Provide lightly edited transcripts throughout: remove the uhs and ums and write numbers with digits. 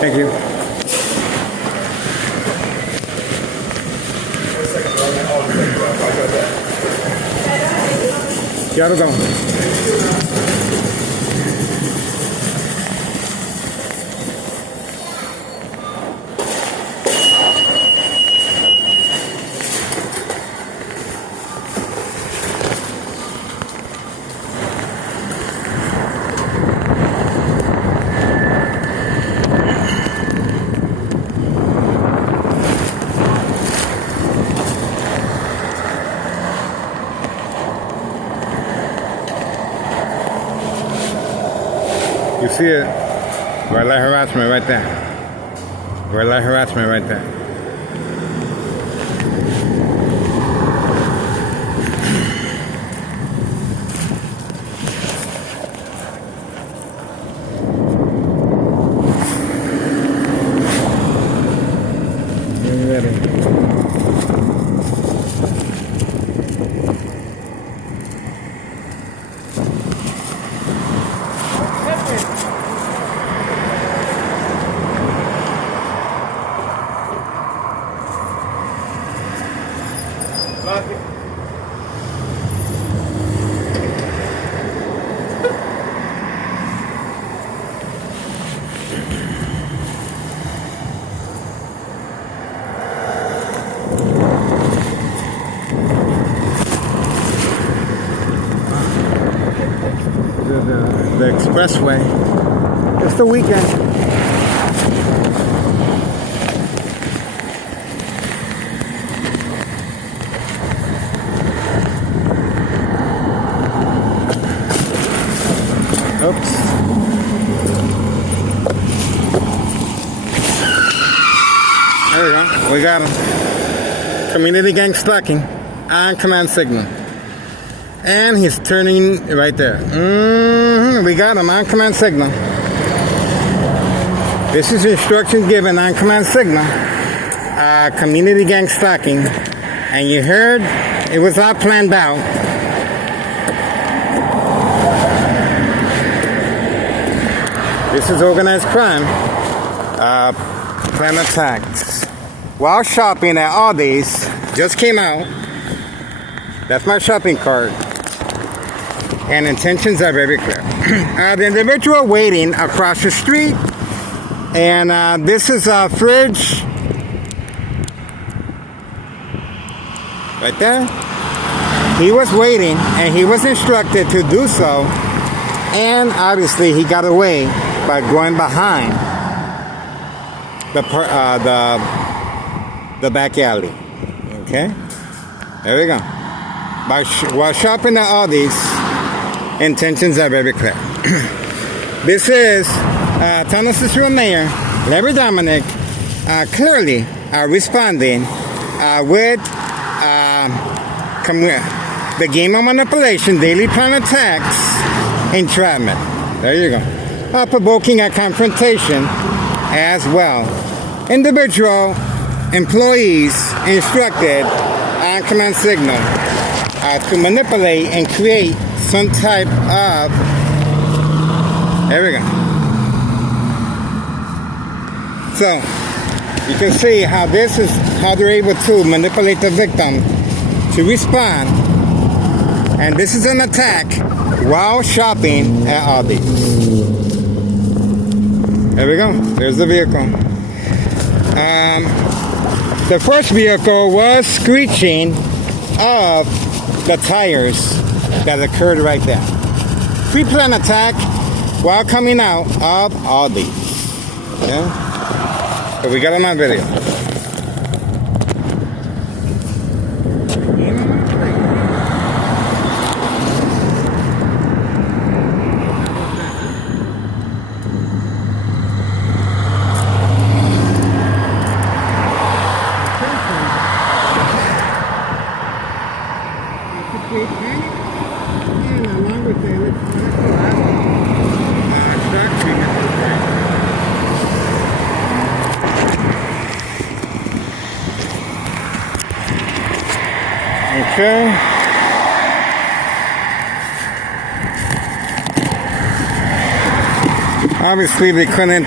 Thank you. Gotta go. You see it? Red light harassment right there. Red light harassment right there. Get ready. The expressway. It's the weekend. Oops. There we go. We got him. Community gang stalking on command signal. And he's turning right there. We got him on command signal. This is instruction given on command signal. Community gang stalking. And you heard it was all planned out. This is organized crime. Planned attacks. While shopping at Aldi's, just came out. That's my shopping cart. And intentions are very clear. The individual waiting across the street. And this is a fridge. Right there. He was waiting and he was instructed to do so. And obviously he got away by going behind the back alley. Okay? There we go. While shopping at Aldi's, intentions are very clear. This is Town Cicero Mayor Larry Dominic clearly responding with the game of manipulation, daily plan attacks, entrapment. There you go. Provoking a confrontation as well. Individual employees instructed on command signal to manipulate and create some type of, there we go. So you can see how they're able to manipulate the victim to respond. And this is an attack while shopping at Aldi. There we go. There's the vehicle. The first vehicle was screeching of the tires that occurred right there. Pre-planned attack while coming out of Aldi. Okay? So we got him on video. Okay. Obviously, they couldn't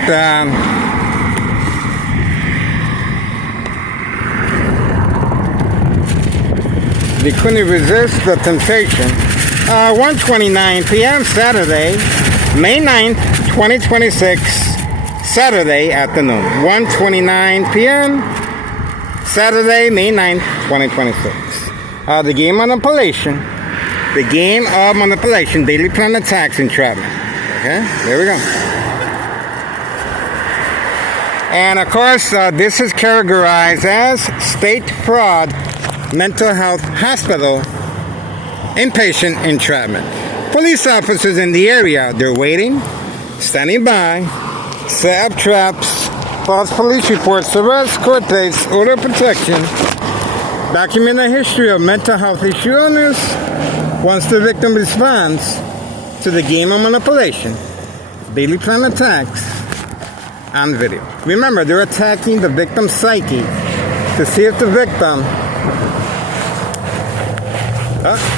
They couldn't resist the temptation. 1:29 p.m. Saturday, May 9th, 2026. Saturday afternoon. 1:29 p.m. Saturday, May 9th, 2026. The game of manipulation. The game of manipulation. Daily plan attacks entrapment. Okay, there we go. And of course, this is categorized as state fraud, mental health hospital, inpatient entrapment. Police officers in the area, they're waiting, standing by, set up traps, false police reports, arrest, court dates, order of protection, document a history of mental health issue illness once the victim responds to the game of manipulation, daily plan attacks, on video. Remember, they're attacking the victim's psyche to see if the victim...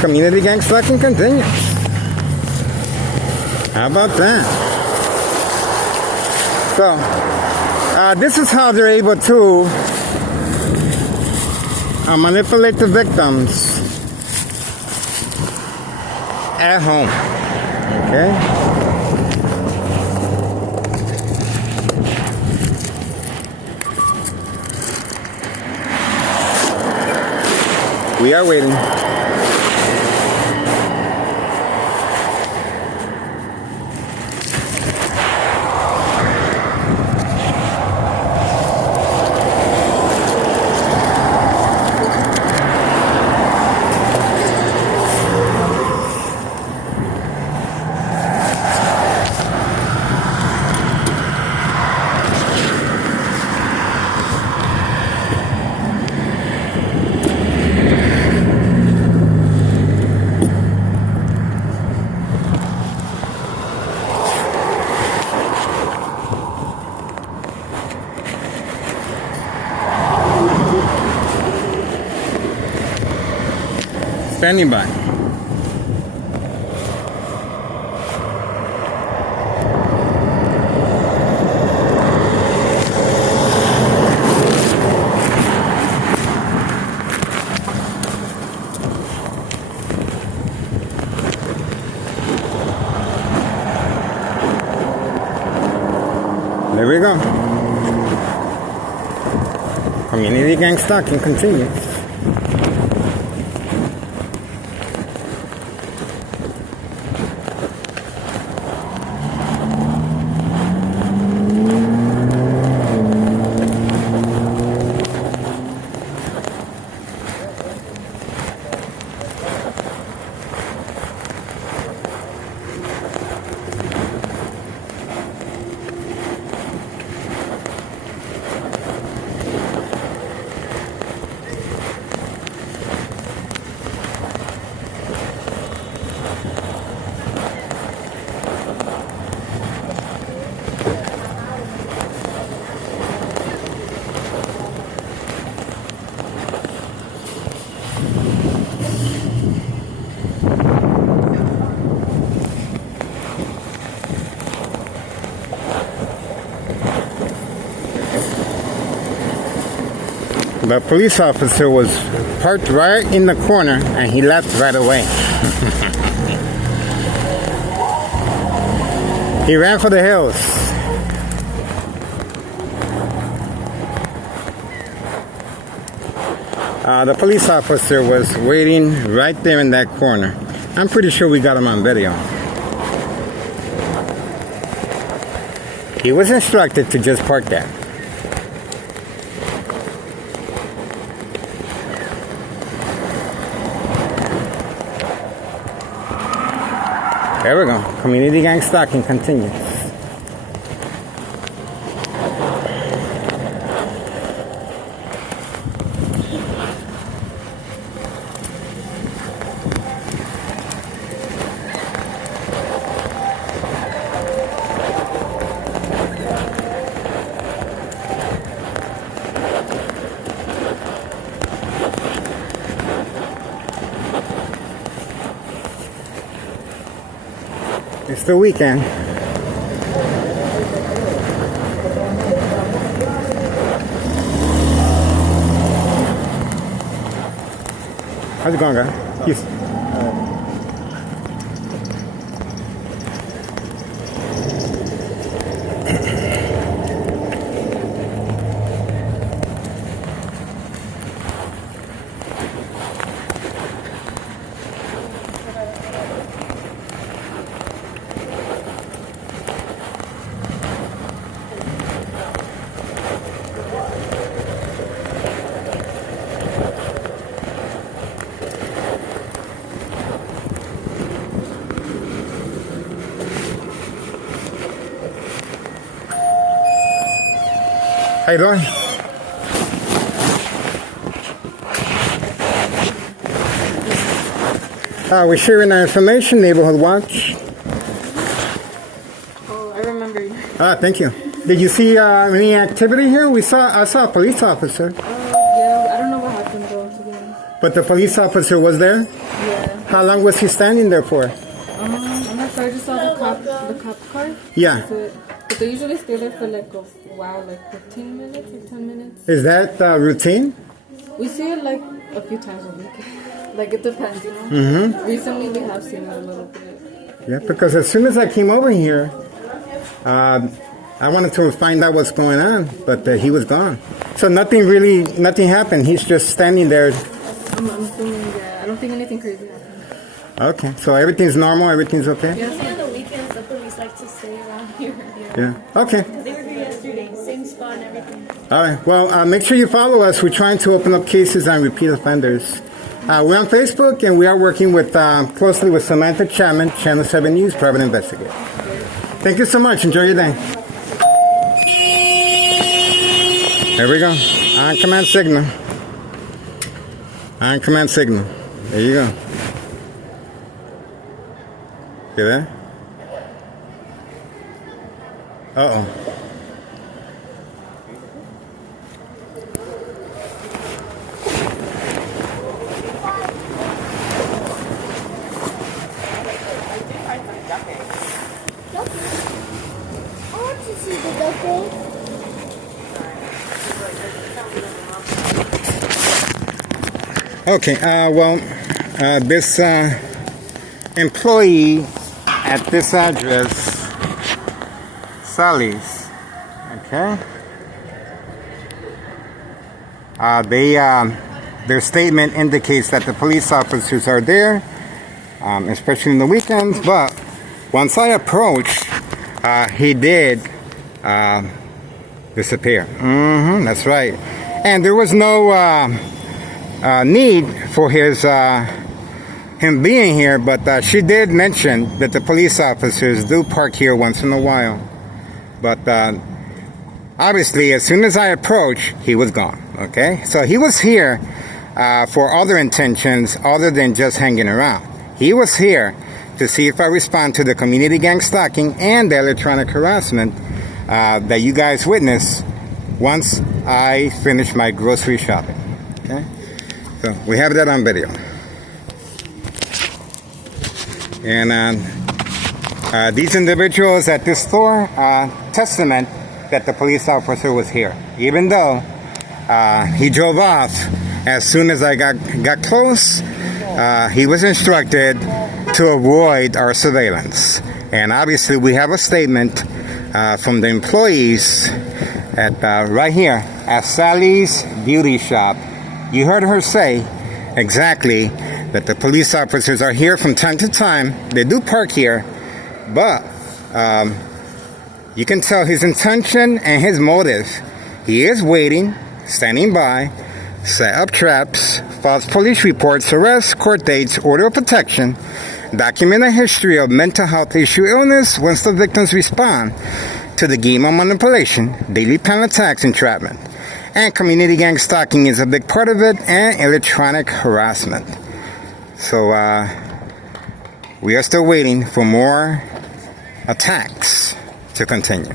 community gang stalking continues. How about that? So, this is how they're able to manipulate the victims at home. Okay? We are waiting. Standing by. There we go. Community gang stalking continues. The police officer was parked right in the corner and he left right away. He ran for the hills. The police officer was waiting right there in that corner. I'm pretty sure we got him on video. He was instructed to just park there. There we go. Community gang stalking continues. It's the weekend. How's it going, guy? Peace. How you doing? We're sharing our information, Neighborhood Watch. Oh, I remember you. Thank you. Did you see any activity here? I saw a police officer. Yeah, I don't know what happened though, to be honest. But the police officer was there? Yeah. How long was he standing there for? I'm not sure. I just saw the cop car. Yeah. That's it. But they usually stay there for like a while, like 15 minutes or 10 minutes. Is that routine? We see it like a few times a week. Like it depends, you know. Mm-hmm. Recently we have seen it a little bit. Yeah, because as soon as I came over here, I wanted to find out what's going on, but he was gone. So nothing happened. He's just standing there. I'm assuming, yeah. I don't think anything crazy happened. Okay, so everything's normal, everything's okay? Yeah. On the weekends, the police like to stay around here. Yeah. Okay. They were here yesterday, same spot and everything. All right. Well, make sure you follow us. We're trying to open up cases on repeat offenders. We're on Facebook, and we are working with closely with Samantha Chapman, Channel 7 News, Private Investigator. Thank you so much. Enjoy your day. There we go. On command signal. On command signal. There you go. See that? Uh-oh. I want to see the duckling. Okay, this employee at this address, Sally's, okay? Their statement indicates that the police officers are there, especially in the weekends, but once I approached, he did disappear. That's right. And there was no need for him being here, but she did mention that the police officers do park here once in a while. But obviously, as soon as I approached, he was gone. Okay, so he was here for other intentions other than just hanging around. He was here to see if I respond to the community gang stalking and the electronic harassment that you guys witnessed once I finished my grocery shopping. Okay, so we have that on video. And these individuals at this store testament that the police officer was here, even though he drove off as soon as I got close. He was instructed to avoid our surveillance. And obviously we have a statement from the employees at right here at Sally's Beauty Shop. You heard her say exactly that the police officers are here from time to time. They do park here, but you can tell his intention and his motive. He is waiting, standing by, set up traps, files police reports, arrests, court dates, order of protection, document a history of mental health issue illness once the victims respond to the game of manipulation, daily plan attacks, entrapment. And community gang stalking is a big part of it, and electronic harassment. So we are still waiting for more attacks to continue.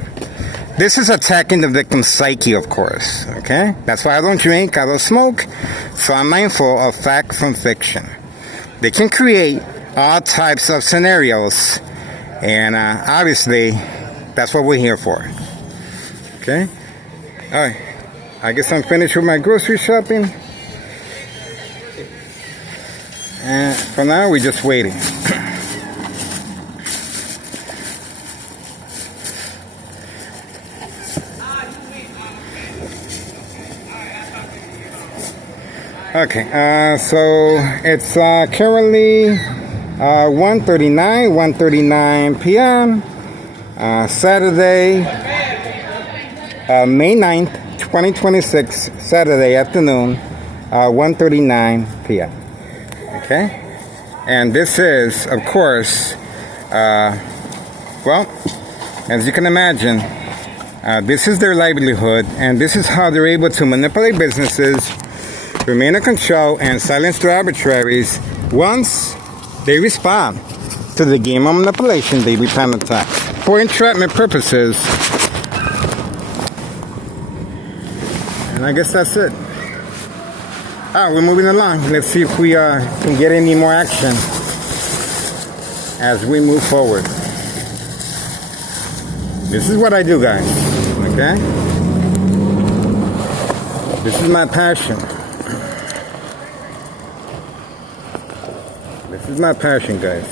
This is attacking the victim's psyche, of course, okay? That's why I don't drink, I don't smoke, so I'm mindful of fact from fiction. They can create all types of scenarios, and obviously, that's what we're here for, okay? All right, I guess I'm finished with my grocery shopping. And for now, we're just waiting. Okay, so it's currently 1:39 p.m. Saturday, May 9th, 2026, Saturday afternoon, 1:39 p.m. Okay, and this is, of course, well, as you can imagine, this is their livelihood, and this is how they're able to manipulate businesses, remain in control, and silence their arbitraries once they respond to the game of manipulation daily plan attacks for entrapment purposes. And I guess that's it. We're moving along. Let's see if we can get any more action as we move forward. This is what I do, guys. Okay? This is my passion. This is my passion, guys.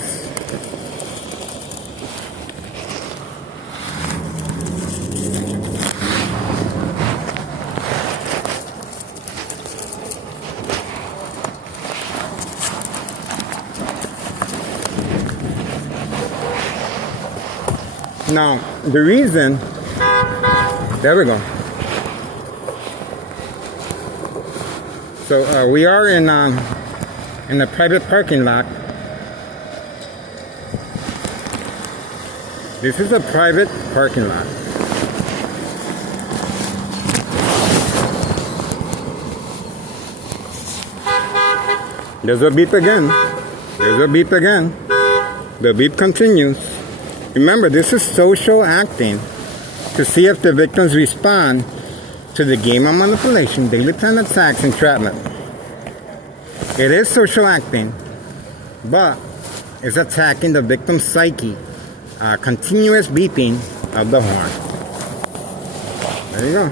Now, the reason, there we go. So we are in a private parking lot. This is a private parking lot. There's a beep again. There's a beep again. The beep continues. Remember, this is social acting to see if the victims respond to the game of manipulation, daily plan attacks, entrapment. It is social acting, but it's attacking the victim's psyche. Continuous beeping of the horn. There you go.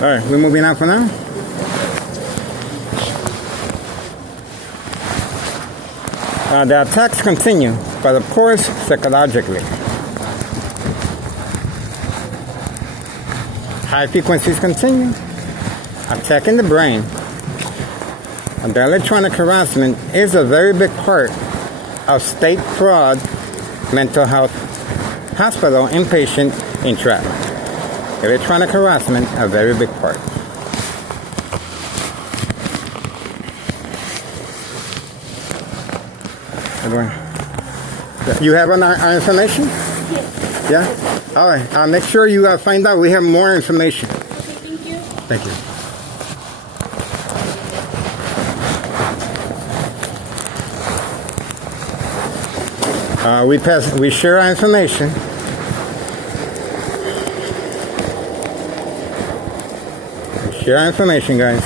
All right, we're moving out for now. The attacks continue, but of course, psychologically. High frequencies continue, attacking the brain. And the electronic harassment is a very big part of state fraud, mental health, hospital, inpatient entrapment. Electronic harassment, a very big part. You have our information? Yes. Yeah? All right. Make sure you find out. We have more information. Okay, thank you. Thank you. We share our information. We share our information, guys.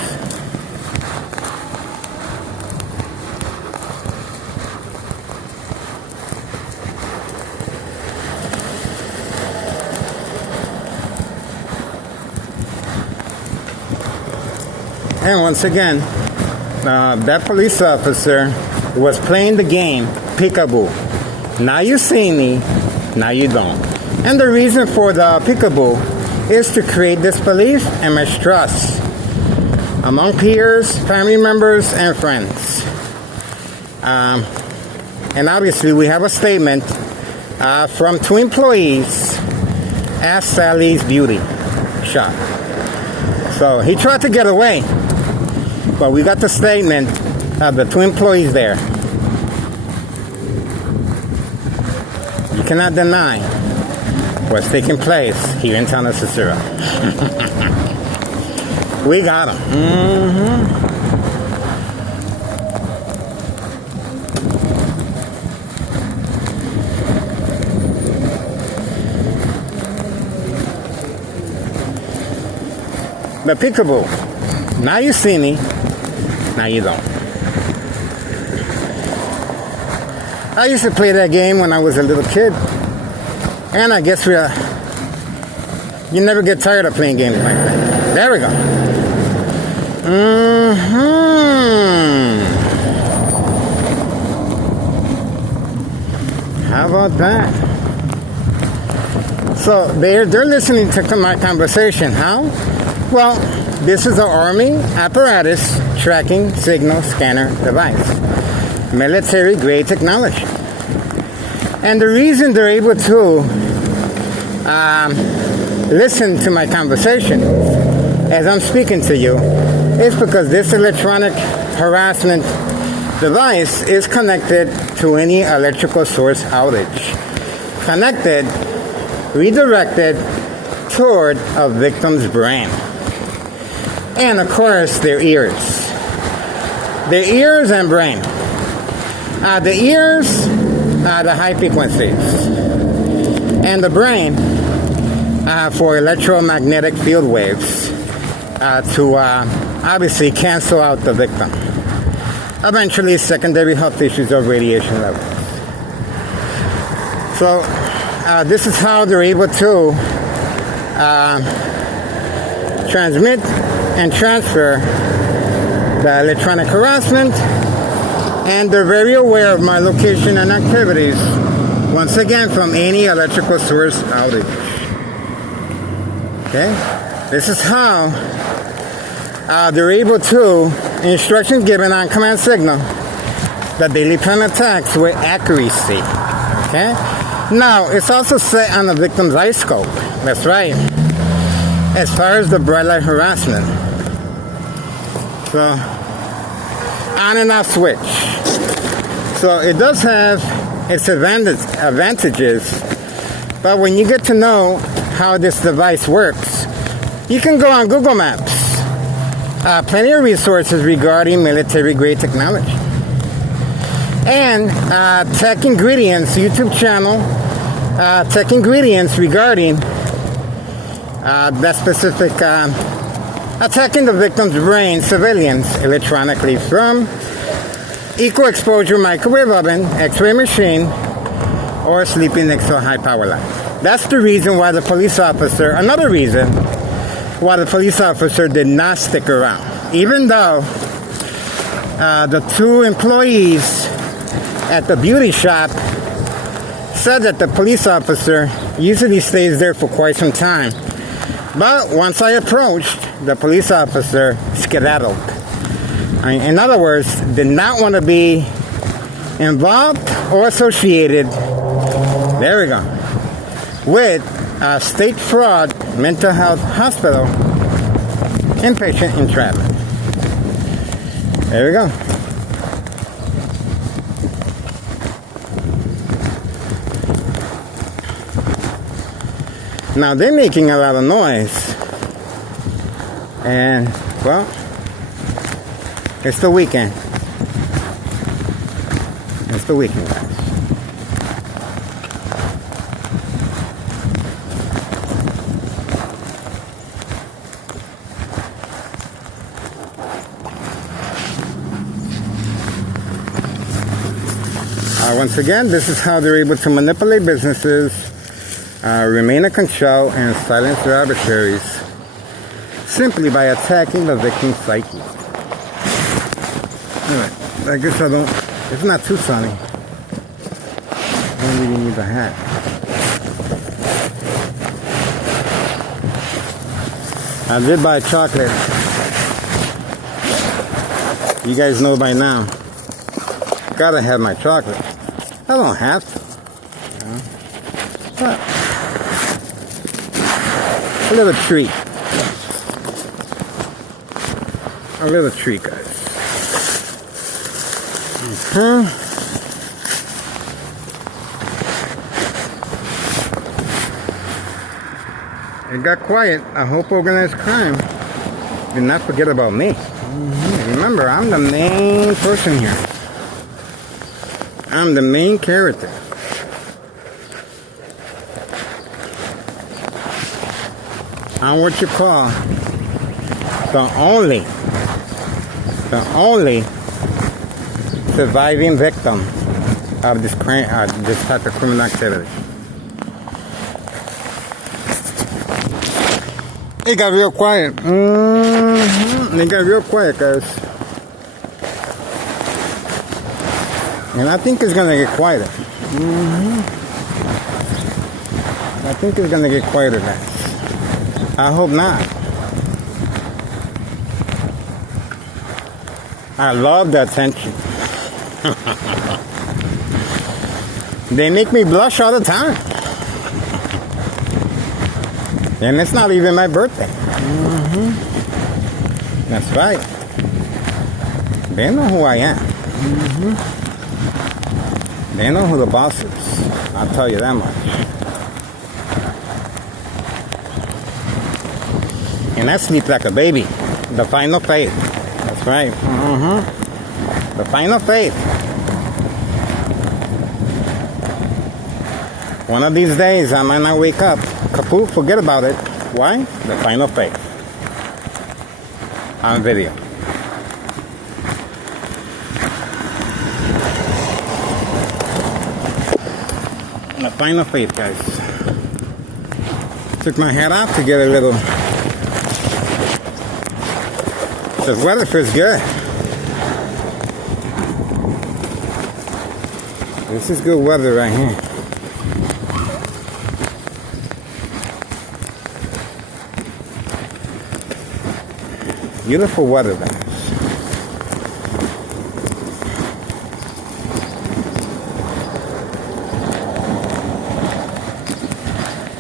And once again, that police officer was playing the game peekaboo. Now you see me, now you don't. And the reason for the peekaboo is to create disbelief and mistrust among peers, family members, and friends. And obviously we have a statement from two employees at Sally's Beauty Shop. So he tried to get away, but we got the statement of the two employees there. You cannot deny what's taking place here in town of Cicero. We got him. The peekaboo. Now you see me, now you don't. I used to play that game when I was a little kid. And I guess You never get tired of playing games like that. There we go. How about that? So they're listening to my conversation. How? Well, this is the Army apparatus tracking signal scanner device. Military grade technology. And the reason they're able to listen to my conversation as I'm speaking to you is because this electronic harassment device is connected to any electrical source outage. Connected, redirected toward a victim's brain. And of course, their ears. Their ears and brain. The ears are the high frequencies. And the brain for electromagnetic field waves to obviously cancel out the victim. Eventually, secondary health issues of radiation levels. So, this is how they're able to transmit and transfer the electronic harassment, and they're very aware of my location and activities, once again, from any electrical source outage. Okay? This is how they're able to, instructions given on command signal, that daily plan attacks with accuracy. Okay? Now, it's also set on the victim's eye scope. That's right. As far as the bright light harassment. So, on and off switch. So, it does have its advantages, but when you get to know how this device works, you can go on Google Maps. Plenty of resources regarding military grade technology. And Tech Ingredients YouTube channel, Tech Ingredients regarding that specific attacking the victim's brain, civilians, electronically from equal exposure microwave oven, x-ray machine, or sleeping next to a high power line. That's the reason why the police officer, another reason why the police officer did not stick around. Even though the two employees at the beauty shop said that the police officer usually stays there for quite some time. But once I approached, the police officer skedaddled. In other words, did not want to be involved or associated, there we go, with State Fraud Mental Health Hospital inpatient entrapment. There we go. Now they're making a lot of noise, and well, it's the weekend. It's the weekend, guys. Once again, this is how they're able to manipulate businesses, remain in control, and silence their adversaries simply by attacking the victim's psyche. Alright, I guess it's not too sunny. I don't really need the hat. I did buy chocolate. You guys know by now. Gotta have my chocolate. I don't have to. You know? But a little treat. A little treat, guys. It got quiet. I hope organized crime did not forget about me. Remember, I'm the main person here. I'm the main character. I'm what you call the only surviving victim of this type of criminal activity. It got real quiet. It got real quiet, guys. And I think it's gonna get quieter. I think it's gonna get quieter, guys. I hope not. I love the attention. They make me blush all the time. And it's not even my birthday. That's right. They know who I am. They know who the boss is. I'll tell you that much. And I sleep like a baby. The final faith. That's right. The final faith. One of these days, I might not wake up. Kaput, forget about it. Why? The final faith. On video. The final faith, guys. Took my hat off to get a little. The weather feels good. This is good weather right here. Beautiful weather, guys.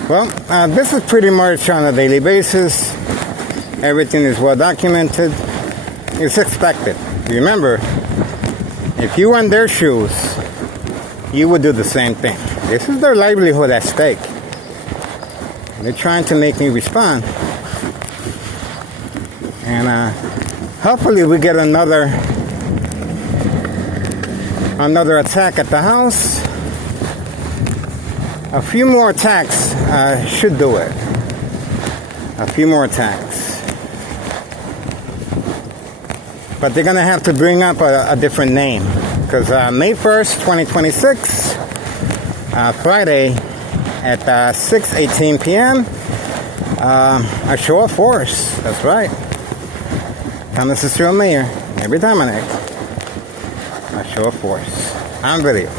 Well, this is pretty much on a daily basis. Everything is well documented. It's expected. Remember, if you were in their shoes, you would do the same thing. This is their livelihood at stake. They're trying to make me respond. And hopefully we get another attack at the house. A few more attacks should do it. A few more attacks. But they're going to have to bring up a different name. Because May 1st, 2026, Friday at 6:18 p.m., a show of force. That's right. Thomas Cicero Mayor, every Dominic, a show of force on video.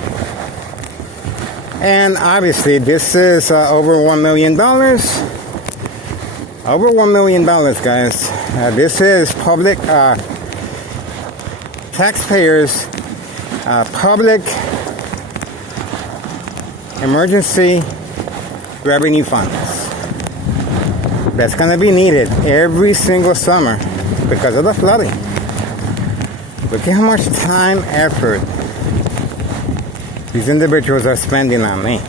And obviously, this is over $1 million. Over $1 million, guys. This is public taxpayers' public emergency revenue funds. That's going to be needed every single summer because of the flooding. Look at how much time, effort these individuals are spending on me.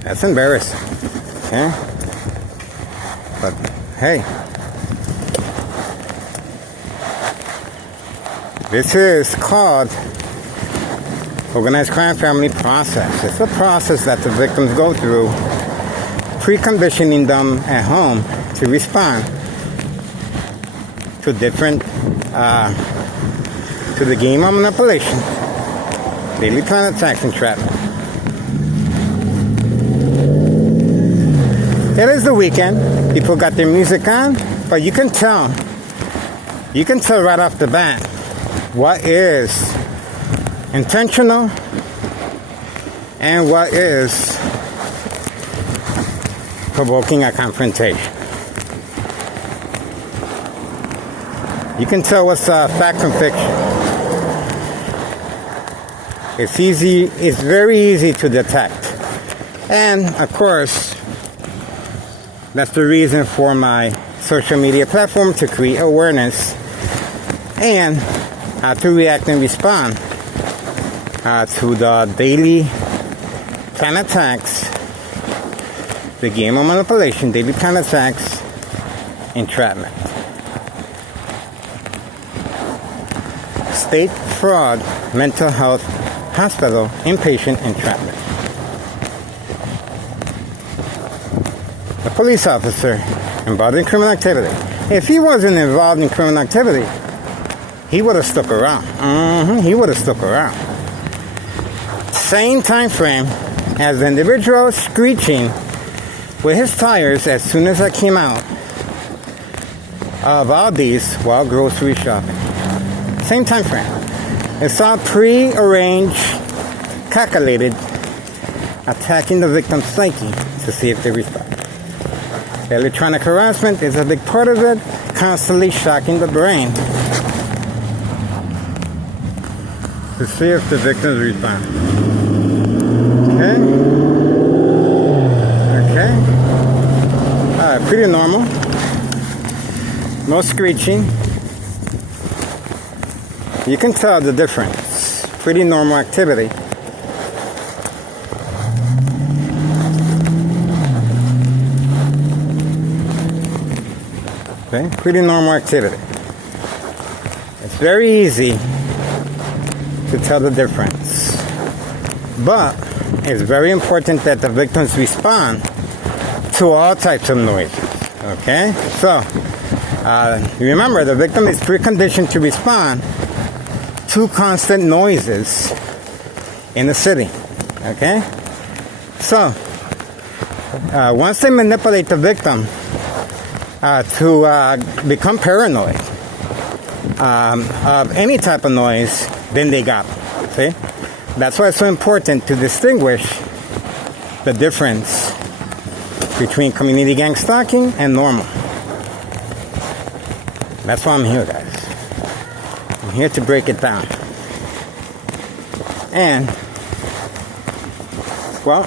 That's embarrassing. Okay? But hey, this is called organized crime family process. It's a process that the victims go through, preconditioning them at home to respond to different, to the game of manipulation, daily plan attacks, and entrapment. It is the weekend. People got their music on, but you can tell right off the bat what is intentional and what is provoking a confrontation. You can tell what's fact from fiction. It's very easy to detect. And of course, that's the reason for my social media platform, to create awareness and how to react and respond to the daily plan attacks, the game of manipulation, daily plan attacks, entrapment. State fraud, mental health, hospital, inpatient entrapment. A police officer involved in criminal activity. If he wasn't involved in criminal activity, he would have stuck around. He would have stuck around. Same time frame as the individual screeching with his tires as soon as I came out of Aldi's while grocery shopping. Same time frame. It's all pre-arranged, calculated, attacking the victim's psyche to see if they respond. Electronic harassment is a big part of it, constantly shocking the brain to see if the victims respond. Okay? Okay. Pretty normal. No screeching. You can tell the difference. Pretty normal activity. Okay, pretty normal activity. It's very easy to tell the difference. But it's very important that the victims respond to all types of noises. Okay? So, remember, the victim is preconditioned to respond to constant noises in the city. Okay? So, once they manipulate the victim to become paranoid of any type of noise, then they got it. See? That's why it's so important to distinguish the difference between community gang stalking and normal. That's why I'm here, guys. I'm here to break it down. And, well,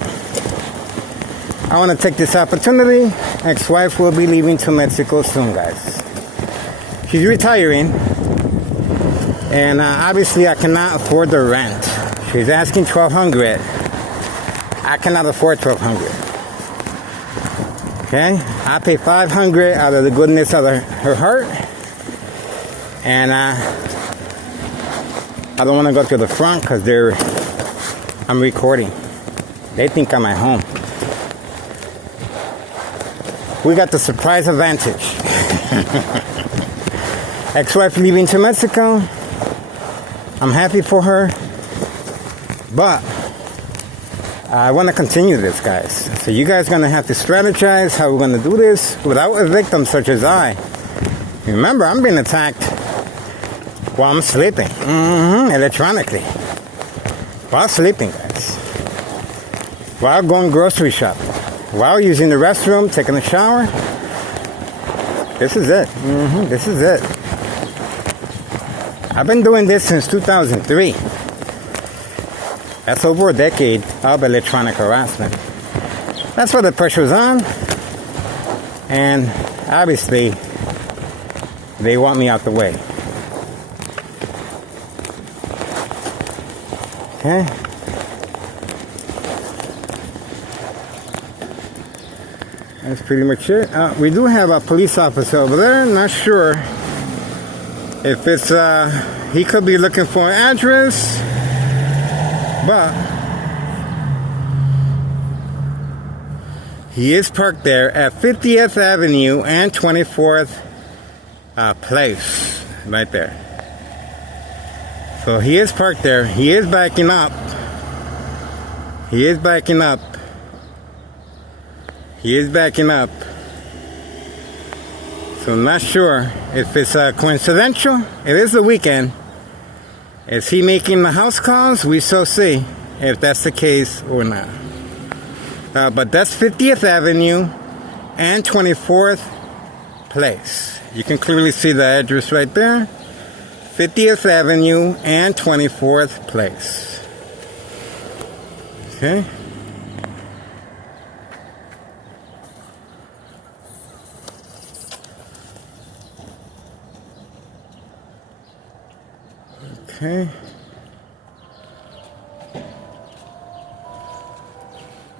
I want to take this opportunity. Ex-wife will be leaving to Mexico soon, guys. She's retiring. And obviously I cannot afford the rent. She's asking $1,200. I cannot afford $1,200. Okay? I pay $500 out of the goodness of her heart. And I don't want to go to the front because I'm recording. They think I'm at home. We got the surprise advantage. Ex-wife leaving to Mexico. I'm happy for her. But I want to continue this, guys. So you guys are going to have to strategize how we're going to do this without a victim such as I. Remember, I'm being attacked while I'm sleeping. Electronically. While sleeping, guys. While going grocery shopping. While using the restroom, taking a shower. This is it. This is it. I've been doing this since 2003. That's over a decade of electronic harassment. That's why the pressure's on. And obviously, they want me out the way. Okay? That's pretty much it. We do have a police officer over there. Not sure if it's, he could be looking for an address, but he is parked there at 50th Avenue and 24th Place, right there. So he is parked there. He is backing up. He is backing up. He is backing up. So I'm not sure if it's coincidental. It is the weekend. Is he making the house calls? We shall see if that's the case or not. But that's 50th Avenue and 24th Place. You can clearly see the address right there. 50th Avenue and 24th Place. Okay. Okay.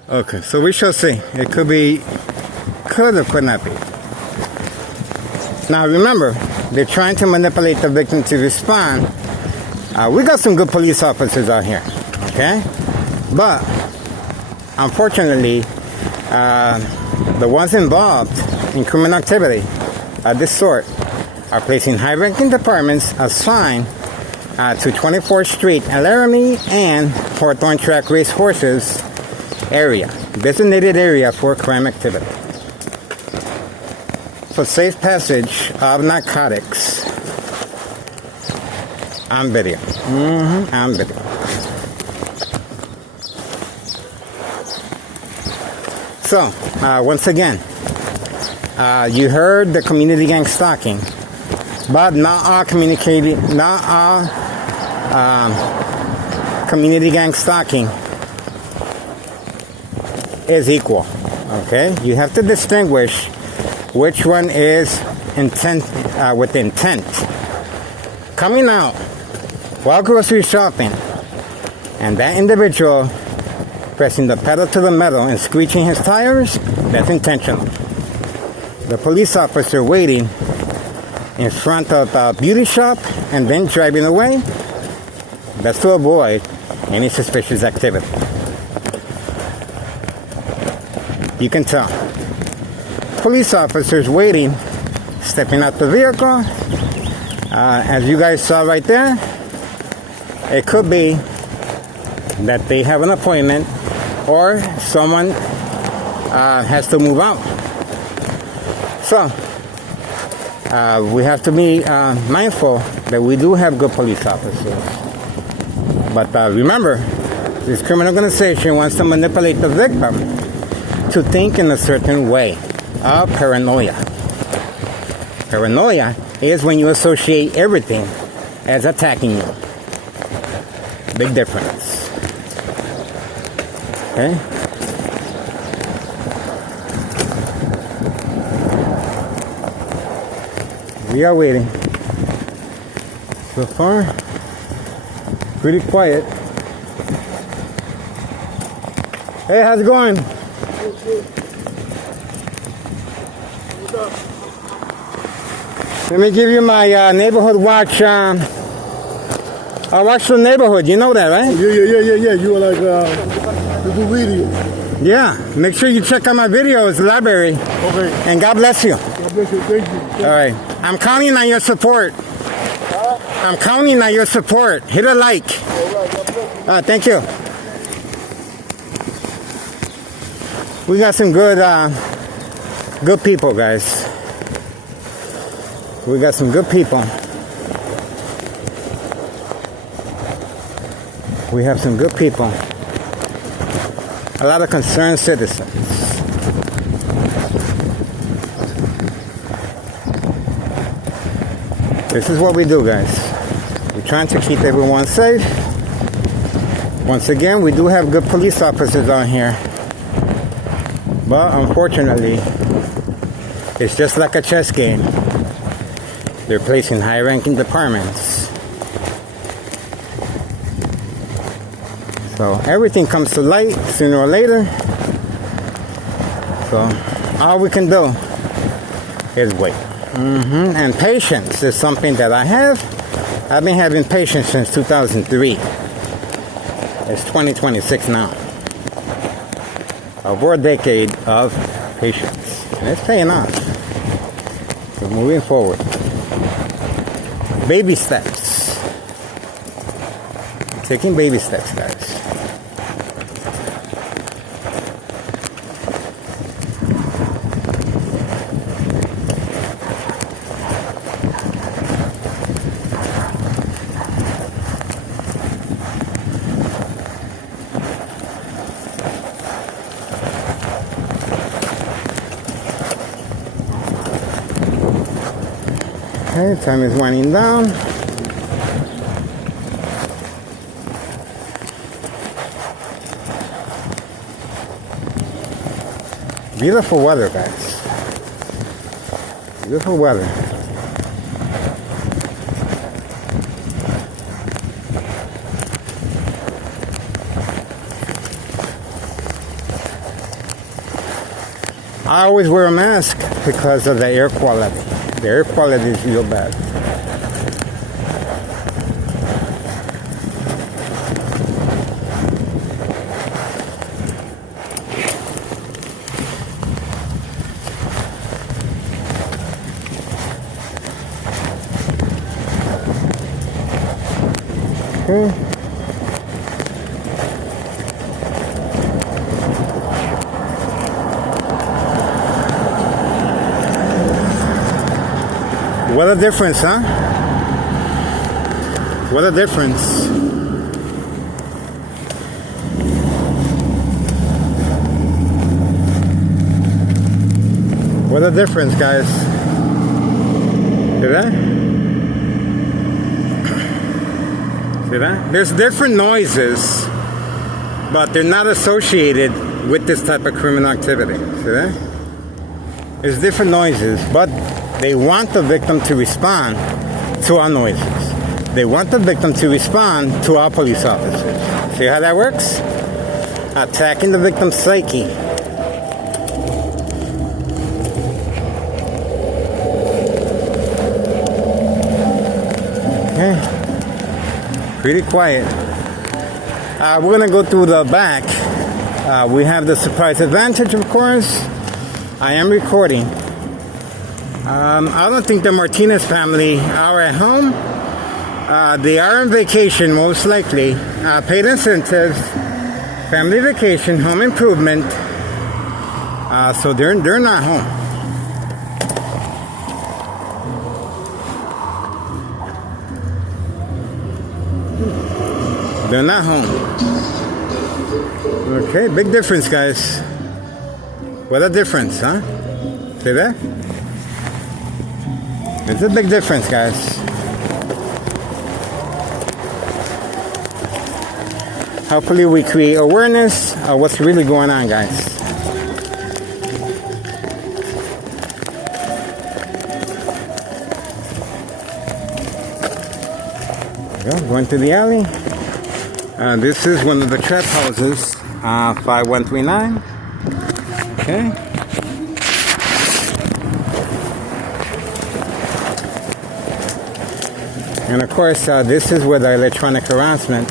Okay, so we shall see. It could be, could or could not be. Now remember, they're trying to manipulate the victim to respond. We got some good police officers out here, okay? But, unfortunately, the ones involved in criminal activity of this sort are placing high-ranking departments assigned to 24th Street, Laramie, and Hawthorne Track Race Horses area. designated area for crime activity. For safe passage of narcotics on video. On video. So, once again, you heard the community gang stalking, but not all community gang stalking is equal. Okay, you have to distinguish which one is intent with intent. Coming out while grocery shopping, and that individual pressing the pedal to the metal and screeching his tires, that's intentional. The police officer waiting in front of a beauty shop and then driving away, that's to avoid any suspicious activity. You can tell. Police officers waiting, stepping out the vehicle. As you guys saw right there, it could be that they have an appointment or someone has to move out. So, we have to be mindful that we do have good police officers. But remember, this criminal organization wants to manipulate the victim to think in a certain way. Paranoia. Paranoia is when you associate everything as attacking you. Big difference. Okay? We are waiting. So far, pretty quiet. Hey, how's it going? Let me give you my neighborhood watch. I watch the neighborhood. You know that, right? Yeah. You were like, you do video. Yeah. Make sure you check out my videos, library. Okay. And God bless you. God bless you. Thank you. All right. I'm counting on your support. I'm counting on your support. Hit a like. Thank you. We got some good people, guys. We got some good people. We have some good people. A lot of concerned citizens. This is what we do, guys. We're trying to keep everyone safe. Once again, we do have good police officers on here. But unfortunately, it's just like a chess game. They're placing high-ranking departments. So everything comes to light sooner or later. So all we can do is wait. And patience is something that I have. I've been having patience since 2003. It's 2026 now. Over a decade of patience. And it's paying off. We're moving forward. Baby steps. Taking baby steps, guys. Okay, time is winding down. Beautiful weather, guys. Beautiful weather. I always wear a mask because of the air quality. The air quality is real bad. Okay. What a difference, huh? What a difference. What a difference, guys. See that? See that? There's different noises, but they're not associated with this type of criminal activity. See that? There's different noises, but they want the victim to respond to our noises. They want the victim to respond to our police officers. See how that works? Attacking the victim's psyche. Okay. Pretty quiet. We're going to go through the back. We have the surprise advantage, of course. I am recording. I don't think the Martinez family are at home. They are on vacation, most likely. Paid incentives, family vacation, home improvement. So they're not home. They're not home. Okay, big difference, guys. What a difference, huh? See that? It's a big difference, guys. Hopefully we create awareness of what's really going on, guys. There we go, going to the alley. This is one of the trap houses, 5139. Okay. And of course, this is where the electronic harassment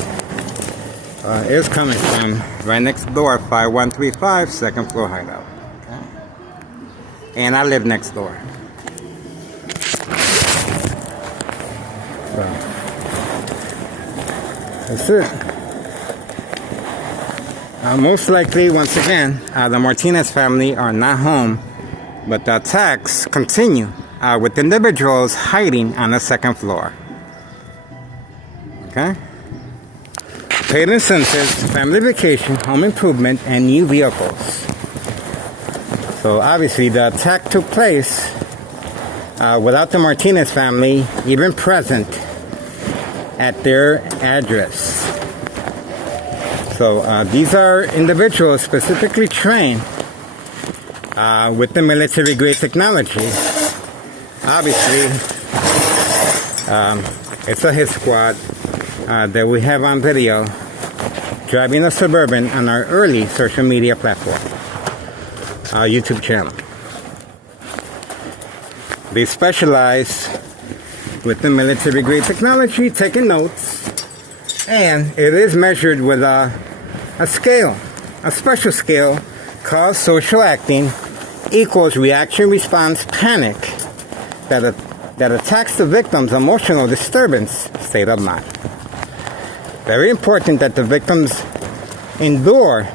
is coming from. Right next door, 5135, second floor hideout. Okay. And I live next door. So, that's it. Most likely, once again, the Martinez family are not home, but the attacks continue with individuals hiding on the second floor. Okay? Paid incentives, family vacation, home improvement, and new vehicles. So obviously the attack took place without the Martinez family even present at their address. So these are individuals specifically trained with the military-grade technology. Obviously, it's a hit squad that we have on video driving a Suburban on our early social media platform, our YouTube channel. They specialize with the military-grade technology, taking notes, and it is measured with a scale, a special scale called social acting equals reaction response panic that attacks the victim's emotional disturbance state of mind. Very important that the victims endure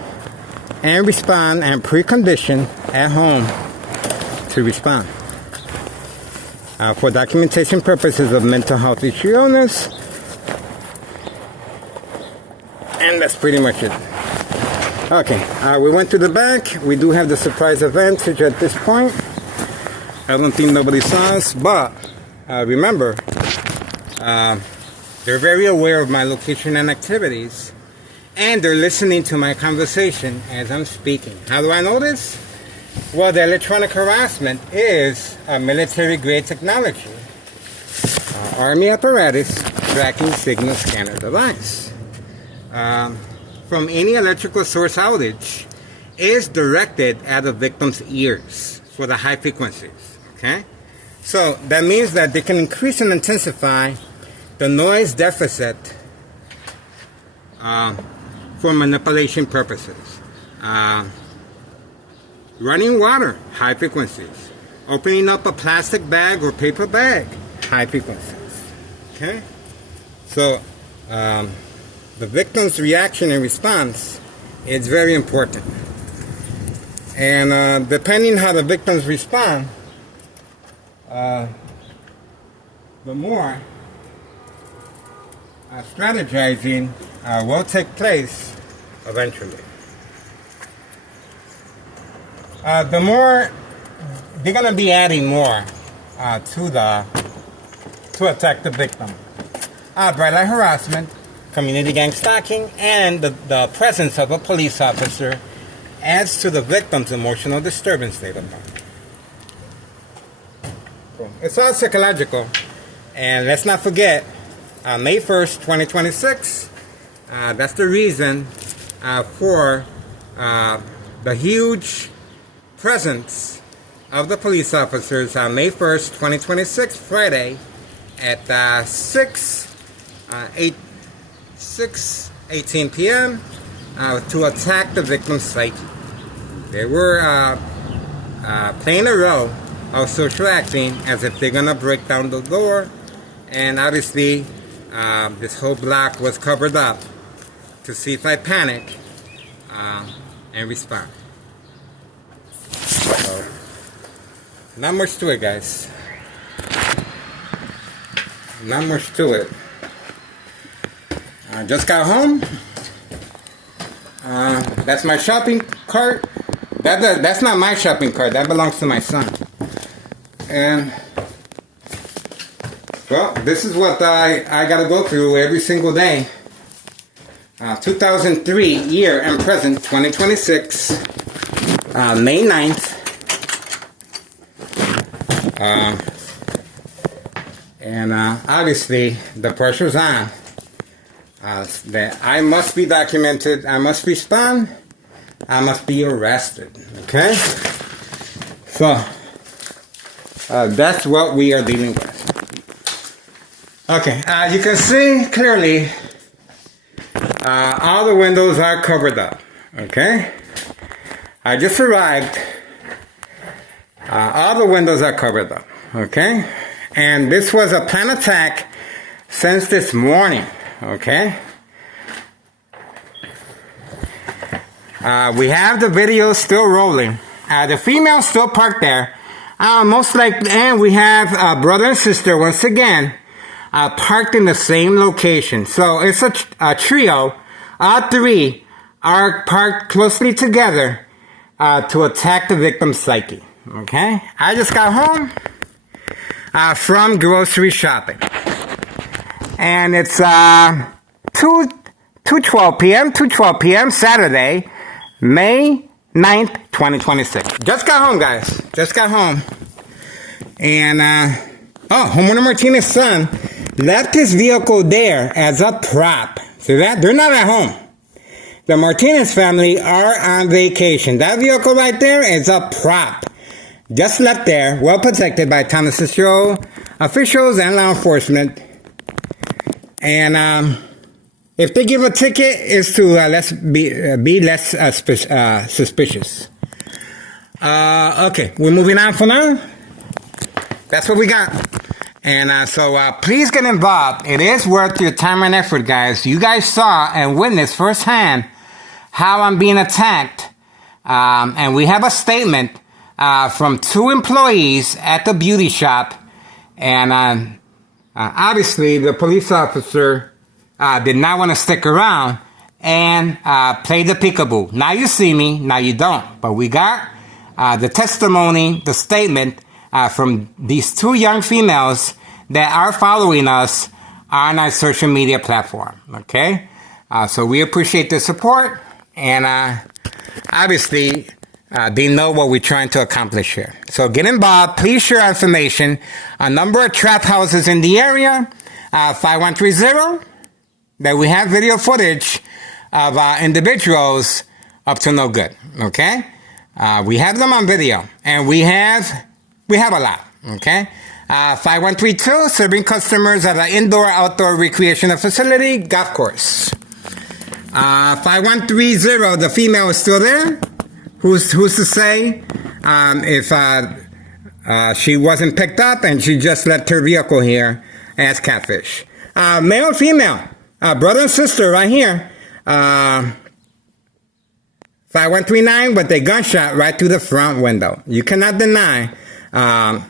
and respond and precondition at home to respond. For documentation purposes of mental health issue illness, and that's pretty much it. Okay, we went to the back. We do have the surprise advantage at this point. I don't think nobody saw us, but remember, they're very aware of my location and activities, and they're listening to my conversation as I'm speaking. How do I know this? Well, the electronic harassment is a military-grade technology, Army apparatus tracking signal scanner device. From any electrical source outage is directed at the victim's ears for the high frequencies. Okay, so that means that they can increase and intensify the noise deficit for manipulation purposes. Running water, high frequencies. Opening up a plastic bag or paper bag, high frequencies. Okay? So, the victim's reaction and response is very important. And depending how the victims respond, the more strategizing will take place eventually. The more they're going to be adding more to attack the victim. Bright light harassment, community gang stalking, and the presence of a police officer adds to the victim's emotional disturbance state of mind. Cool. It's all psychological. And let's not forget, May 1st, 2026, that's the reason for the huge presence of the police officers on May 1st, 2026, Friday, at 6:18 p.m. To attack the victim's psyche. They were playing a role of social acting as if they're going to break down the door, and obviously this whole block was covered up to see if I panic and respond. So, not much to it, guys. Not much to it. I just got home. That's my shopping cart. That's not my shopping cart. That belongs to my son. And well, this is what I gotta go through every single day. 2003 year and present, 2026, May 9th. And obviously the pressure's on. That I must be documented, I must respond, I must be arrested. Okay? So, that's what we are dealing with. Okay, you can see clearly all the windows are covered up. Okay? I just arrived. All the windows are covered up. Okay? And this was a planned attack since this morning. Okay? We have the video still rolling. The female still parked there. Most likely, and we have brother and sister once again parked in the same location. So it's a trio. All three are parked closely together to attack the victim's psyche. Okay? I just got home from grocery shopping. And it's 2:12 p.m. Saturday, May 9th, 2026. Just got home, guys. Just got home. And, Homeowner Martinez's son left his vehicle there as a prop. See that? They're not at home. The Martinez family are on vacation. That vehicle right there is a prop. Just left there, well protected by Thomas Show officials and law enforcement. And if they give a ticket, it's to be less suspicious. Okay, we're moving on for now. That's what we got. And so please get involved. It is worth your time and effort, guys. You guys saw and witnessed firsthand how I'm being attacked. And we have a statement from 2 employees at the beauty shop. And obviously, the police officer did not want to stick around and play the peekaboo. Now you see me, now you don't. But we got the testimony, the statement from these 2 young females that are following us on our social media platform. Okay? So we appreciate the support. And obviously, they know what we're trying to accomplish here. So get involved. Please share information. A number of trap houses in the area. 5130. That we have video footage of individuals up to no good. Okay? We have them on video. And we have a lot. Okay? 5132. Serving customers at an indoor-outdoor recreational facility. Golf course. 5130. The female is still there. Who's to say if she wasn't picked up and she just left her vehicle here as catfish. Male or female, brother and sister right here. 5139 with a gunshot right through the front window. You cannot deny a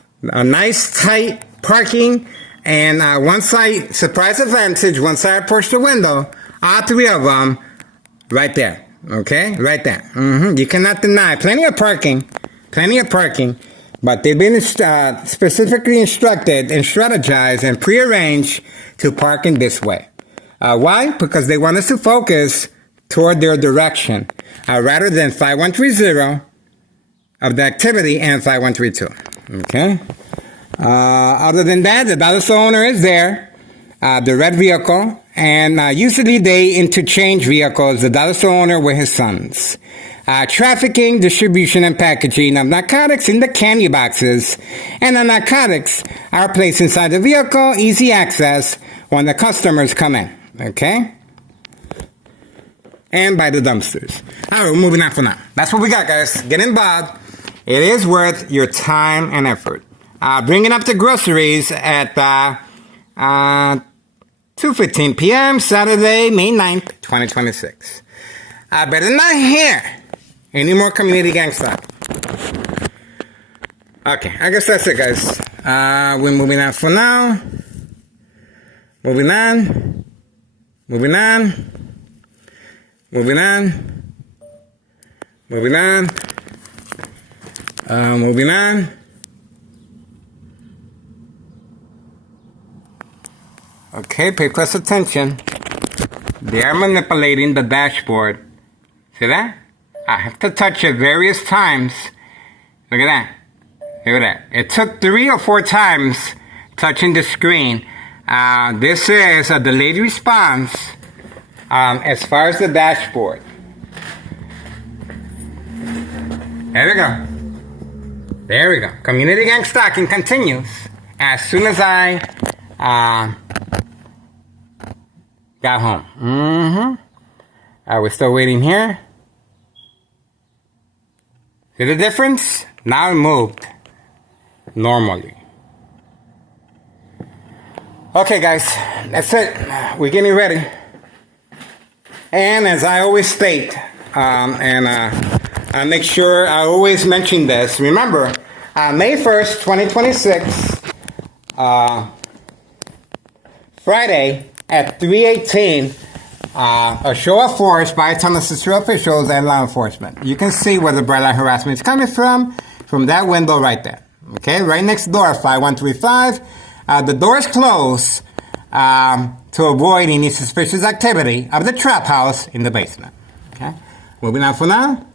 nice tight parking And once I, surprise advantage, once I approach the window, all three of them, right there. Okay? Right there. You cannot deny. Plenty of parking. But they've been specifically instructed and strategized and prearranged to park in this way. Why? Because they want us to focus toward their direction rather than 5130 of the activity and 5132. Okay? Other than that, the dollar store owner is there, the red vehicle, and usually they interchange vehicles, the dollar store owner with his sons. Trafficking, distribution, and packaging of narcotics in the candy boxes, and the narcotics are placed inside the vehicle, easy access when the customers come in. Okay? And by the dumpsters. All right, we're moving on for now. That's what we got, guys. Get involved. It is worth your time and effort. Bringing up the groceries at 2:15 p.m. Saturday, May 9th, 2026. I better not hear any more community gang stuff. Okay, I guess that's it, guys. We're moving on for now. Moving on. Moving on. Moving on. Moving on. Moving on. Okay, pay close attention. They are manipulating the dashboard. See that? I have to touch it various times. Look at that. Look at that. It took 3 or 4 times touching the screen. This is a delayed response as far as the dashboard. There we go. There we go. Community gang stalking continues as soon as I got home. I was still waiting here. See the difference? Now it moved normally. Okay, guys, that's it. We're getting ready. And as I always state, I make sure I always mention this. Remember, May 1st, 2026, Friday at 3:18, a show of force by Tennessee officials and law enforcement. You can see where the bright light harassment is coming from that window right there. Okay, right next door, 5135. The door is closed to avoid any suspicious activity of the trap house in the basement. Okay, moving on for now.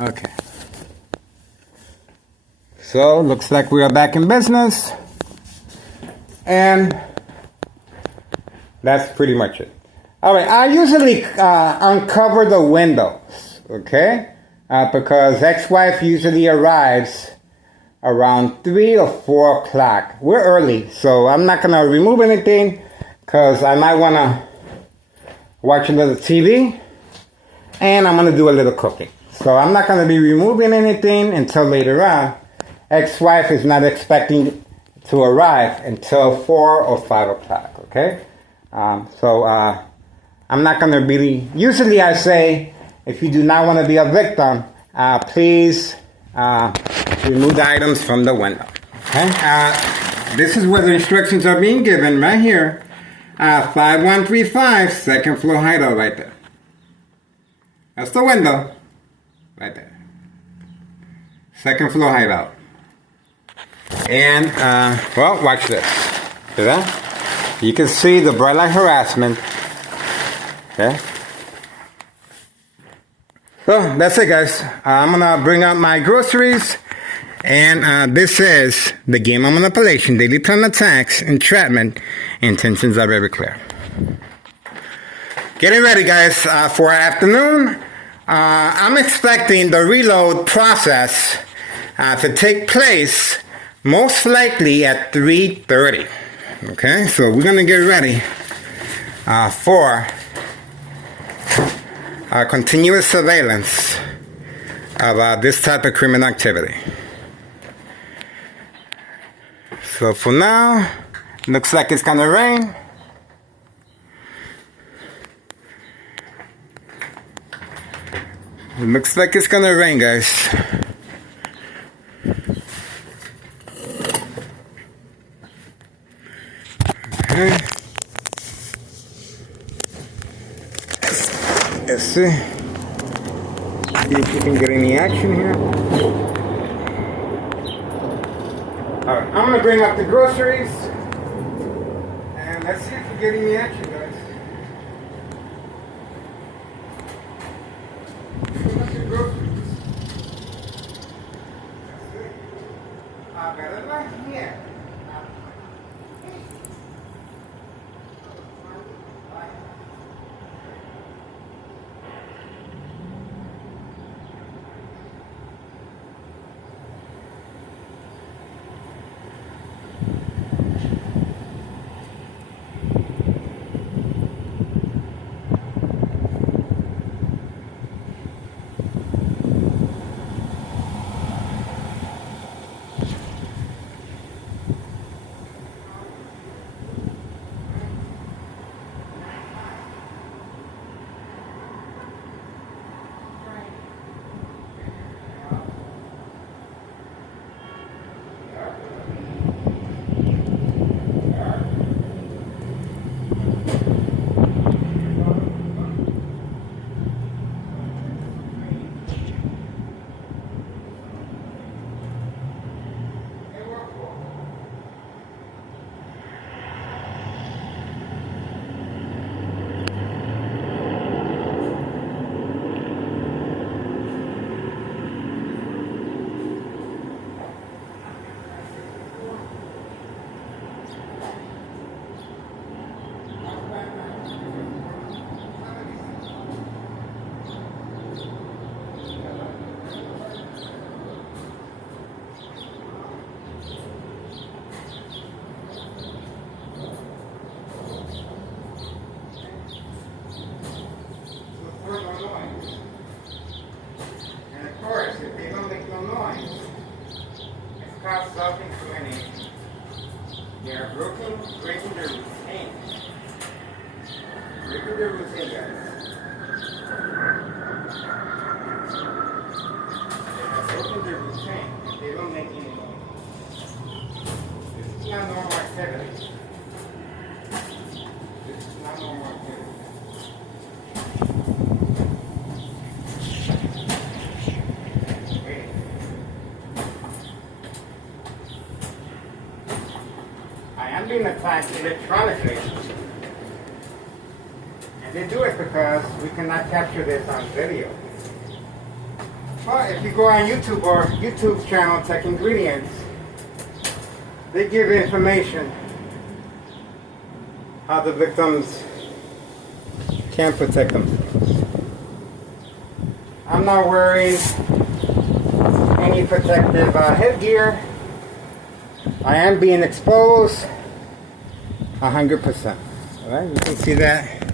Okay. So, looks like we are back in business. And that's pretty much it. Alright, I usually uncover the windows, okay? Because ex-wife usually arrives around 3 or 4 o'clock. We're early, so I'm not going to remove anything because I might want to watch a little TV and I'm going to do a little cooking. So I'm not going to be removing anything until later on. Ex-wife is not expecting to arrive until 4 or 5 o'clock, okay? So I'm not going to really... Usually I say, if you do not want to be a victim, please remove the items from the window, okay? This is where the instructions are being given, right here. 5135, second floor hideout right there. That's the window. Right there. Second floor hideout. And, well, watch this. See that? You can see the bright light harassment. Okay? So, that's it, guys. I'm going to bring out my groceries. And this is the game of manipulation, daily plan attacks, entrapment. Intentions are very clear. Getting ready, guys, for afternoon. I'm expecting the reload process to take place most likely at 3:30. Okay, so we're going to get ready for continuous surveillance of this type of criminal activity. So for now, looks like it's going to rain. It looks like it's gonna rain, guys. Okay. Let's see. See if you can get any action here. Alright, I'm gonna bring up the groceries. And let's see if we get any action, guys. Bring up the groceries. Let's see. Better not here. And of course, if they don't make no noise, it's called self-incrimination. They are breaking their routine. Breaking their routine, guys. They are breaking their routine if they don't make any noise. This is not normal activity. This is not normal activity. I am being attacked electronically. And they do it because we cannot capture this on video. But if you go on YouTube or YouTube channel Tech Ingredients, they give information how the victims can protect themselves. I'm not wearing any protective headgear. I am being exposed 100%. Alright, you can see that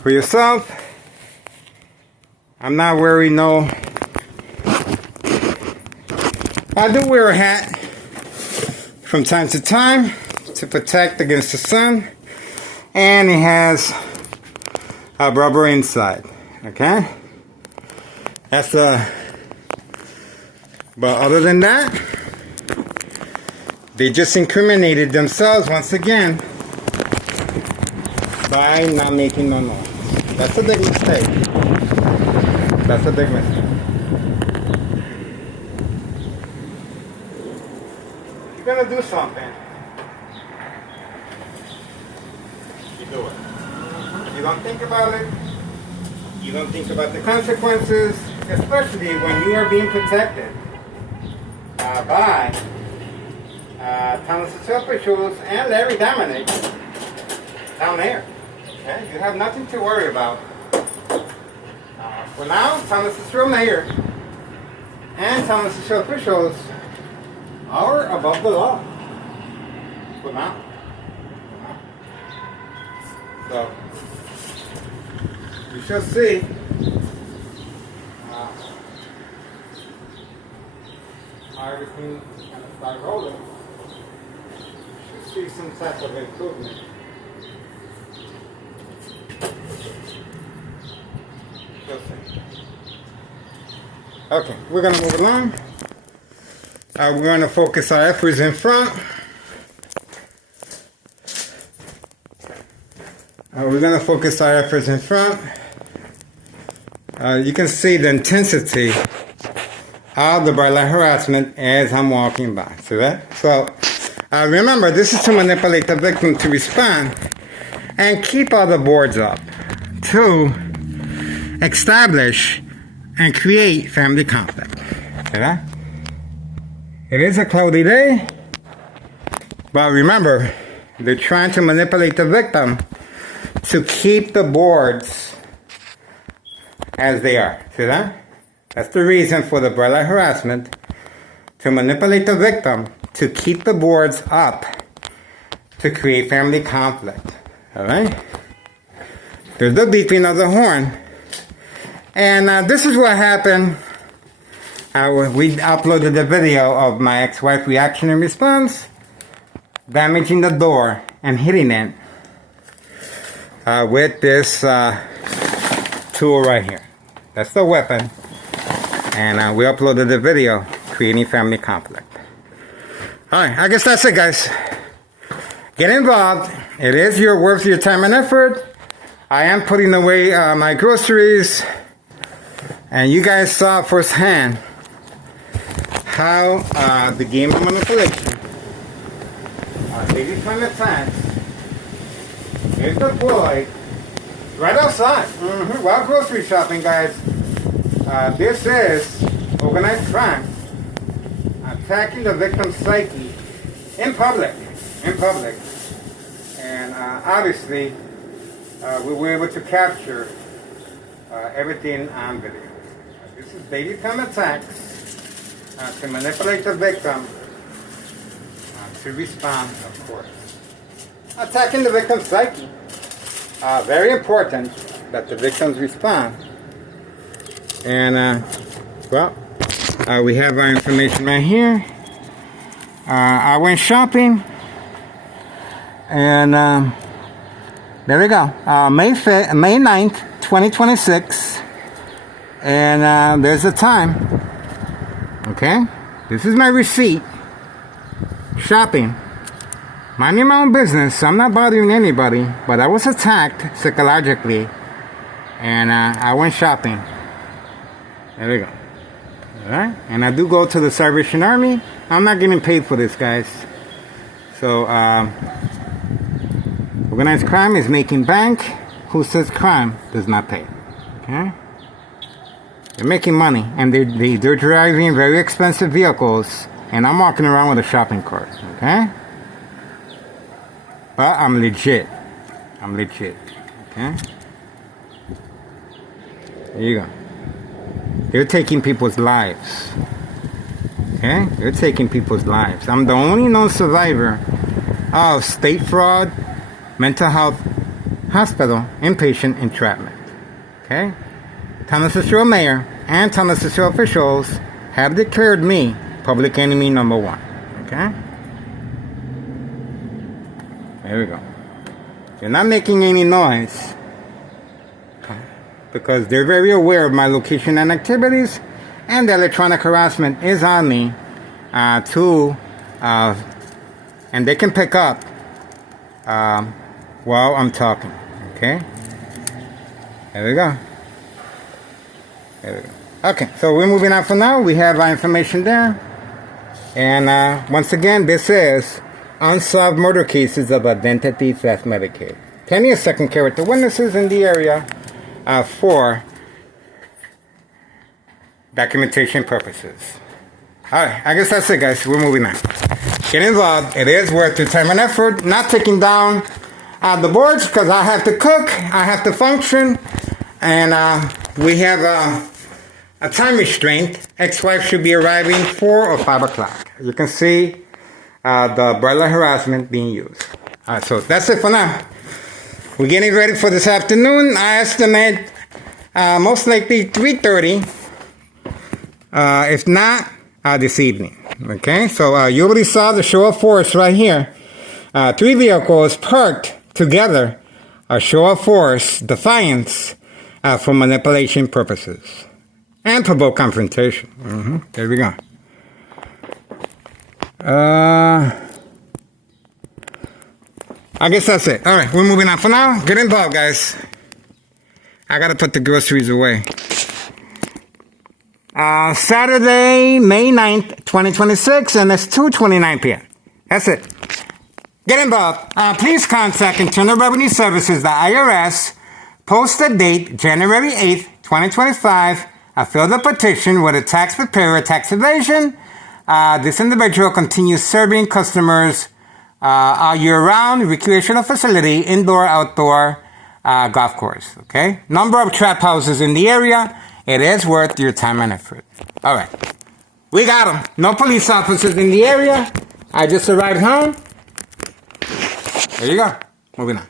for yourself. I'm not wearing no. I do wear a hat from time to time to protect against the sun, and it has a rubber inside. Okay, that's but other than that, they just incriminated themselves once again by not making no noise. That's a big mistake. That's a big mistake. If you're gonna do something, you do it. You don't think about it. You don't think about the consequences, especially when you are being protected by Thomas officials and Larry Dominic down there. Okay? You have nothing to worry about. For now, Thomas Mayor and Thomas officials are above the law. For now. So, we shall see. How everything kind of start rolling. See some type of improvement. Okay, we're going to move along. We're going to focus our efforts in front. We're going to focus our efforts in front. You can see the intensity of the bright light harassment as I'm walking by. See that? So remember, this is to manipulate the victim to respond and keep all the boards up to establish and create family conflict. See that? It is a cloudy day, but remember, they're trying to manipulate the victim to keep the boards as they are. See that? That's the reason for the bright light harassment, to manipulate the victim to keep the boards up to create family conflict. Alright? There's the beeping of the horn. And this is what happened. We uploaded the video of my ex-wife's reaction and response, damaging the door and hitting it with this tool right here. That's the weapon. And we uploaded the video, creating family conflict. Alright, I guess that's it, guys. Get involved. It is worth your time and effort. I am putting away my groceries. And you guys saw firsthand how the game of manipulation, ladies from attacks, is deployed right outside while grocery shopping, guys. This is organized crime attacking the victim's psyche in public. And obviously, we were able to capture everything on video. This is daytime attacks to manipulate the victim to respond, of course. Attacking the victim's psyche. Very important that the victims respond. And, we have our information right here. I went shopping. And there we go. May 9th, 2026. And there's the time. Okay? This is my receipt. Shopping. Minding my own business. I'm not bothering anybody. But I was attacked psychologically. And I went shopping. There we go. Alright? And I do go to the Salvation Army. I'm not getting paid for this, guys. So, organized crime is making bank. Who says crime does not pay? Okay? They're making money, and they're driving very expensive vehicles, and I'm walking around with a shopping cart, okay? But I'm legit, okay? There you go. They're taking people's lives, okay? They're taking people's lives. I'm the only known survivor of state fraud, mental health, hospital, inpatient entrapment, okay? Town of Cicero Mayor and Town of Cicero officials have declared me public enemy number 1. Okay? There we go. They're not making any noise because they're very aware of my location and activities, and the electronic harassment is on me and they can pick up while I'm talking. Okay? There we go. There we go. Okay, so we're moving on for now. We have our information there. And once again, this is Unsolved Murder Cases of Identity Theft Medicaid. Plenty of second character witnesses in the area for documentation purposes. Alright, I guess that's it, guys. We're moving on. Get involved. It is worth your time and effort. Not taking down the boards because I have to cook, I have to function, and we have a time restraint. Ex-wife should be arriving 4 or 5 o'clock. You can see the bright light harassment being used. Alright, so that's it for now. We're getting ready for this afternoon. I estimate most likely 3:30, if not this evening. Okay, so you already saw the show of force right here. 3 vehicles parked together. A show of force, defiance, for manipulation purposes. And provoke confrontation. There we go. I guess that's it. All right, we're moving on. For now, get involved, guys. I gotta put the groceries away. Saturday, May 9th, 2026, and it's 2:29 p.m. That's it. Get involved. Please contact Internal Revenue Services, the IRS. Post the date, January 8th, 2025. Fill the petition with a tax preparer, tax evasion. This individual continues serving customers a year-round recreational facility, indoor, outdoor golf course. Okay? Number of trap houses in the area. It is worth your time and effort. All right. We got them. No police officers in the area. I just arrived home. There you go. Moving on.